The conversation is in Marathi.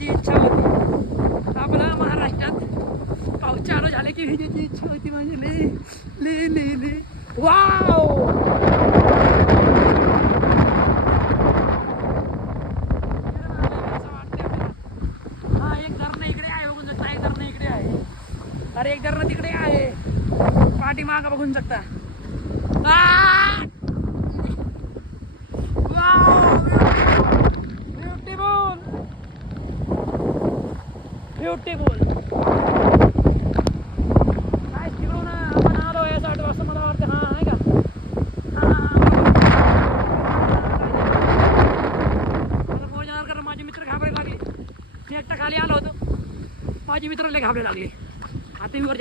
भिजायची इच्छा होती. आपल्या महाराष्ट्रात पाऊस चालू झाले की भिजायची इच्छा होती. म्हणजे ले ले ले ले वाव. हा एक धरण इकडे आहे बघून शकता. एक धरण इकडे आहे. अरे एक धरण तिकडे आहे. पाठीमागं बघून शकता. ब्युटिफुल. काय तिकडून आपण आलो आहे 60 वाजता मला वाटतं. हा आहे का? मला भोजनावर करा. माझे मित्र घाबरायला लागले. मी एकटा खाली आलो होतो. माझे मित्र लय घाबरायला लागले. आता मी वर